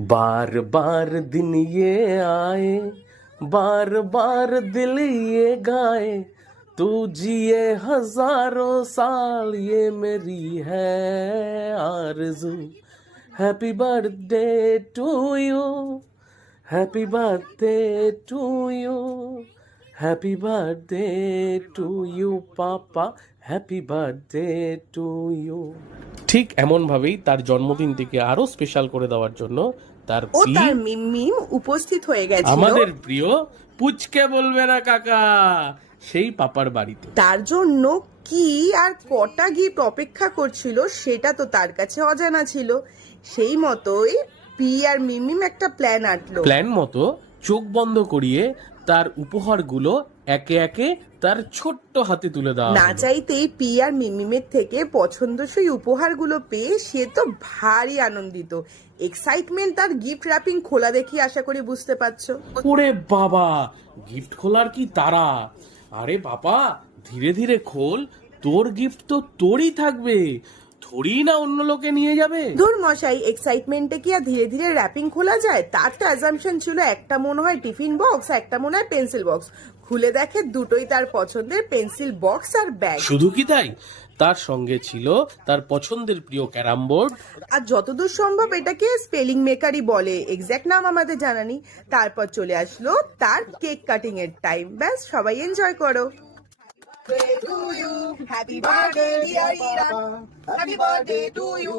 बार बार दिन ये आए, बार बार दिल ये गाए, तू जिए हजारों साल ये मेरी है आरज़ू। Happy birthday to you, happy birthday to you, happy birthday to you papa, happy birthday to you. ঠিক এমন ভাবেই তার জন্মদিনটিকে আরো স্পেশাল করে দেওয়ার জন্য তার মিম উপস্থিত হয়ে গেছে আমাদের প্রিয় পুচকে বলবে না কাকা সেই পাপার বাড়িতে। তার জন্য কি আর কটা গিফট অপেক্ষা করছিল সেটা তো তার কাছে অজানা ছিল। সেই মতোই পি আর মিমিম একটা প্ল্যান মতো চোখ বন্ধ করিয়ে তার উপহারগুলো একে একে তার ছোট্ট হাতে তুলে দেওয়া। না চাইতেই পি আর মিমিমের থেকে পছন্দসই উপহারগুলো পেয়ে সে তো ভারী আনন্দিত। এক্সাইটমেন্ট তার গিফট র্যাপিং খোলা দেখি আশা করি বুঝতে পারছো। ওরে বাবা, গিফট খোলার কি তারা! আরে বাবা ধীরে ধীরে খোল, তোর গিফট তো তোরই থাকবে, থোড়ি না অন্য লোকে নিয়ে যাবে। ধুর মশাই, এক্সাইটমেন্টে কি আর ধীরে ধীরে র্যাপিং খোলা যায়? তার তো অ্যাজাম্পশন ছিল একটা মনে হয় টিফিন বক্স, একটা মনে হয় পেন্সিল বক্স। খুলে দেখে দুটোই তার পছন্দের পেন্সিল বক্স আর ব্যাগ। শুধু কি তাই, তার সঙ্গে ছিল তার পছন্দের প্রিয় ক্যারাম বোর্ড। আর যতদূর সম্ভব এটাকে স্পেলিং মেকারই বলে, এক্সাক্ট নাম আমাদের জানা নেই। তারপর চলে আসলো তার কেক কাটিং এর টাইম। ব্যাস, সবাই এনজয় করো। Happy birthday dear Ira, happy birthday to you.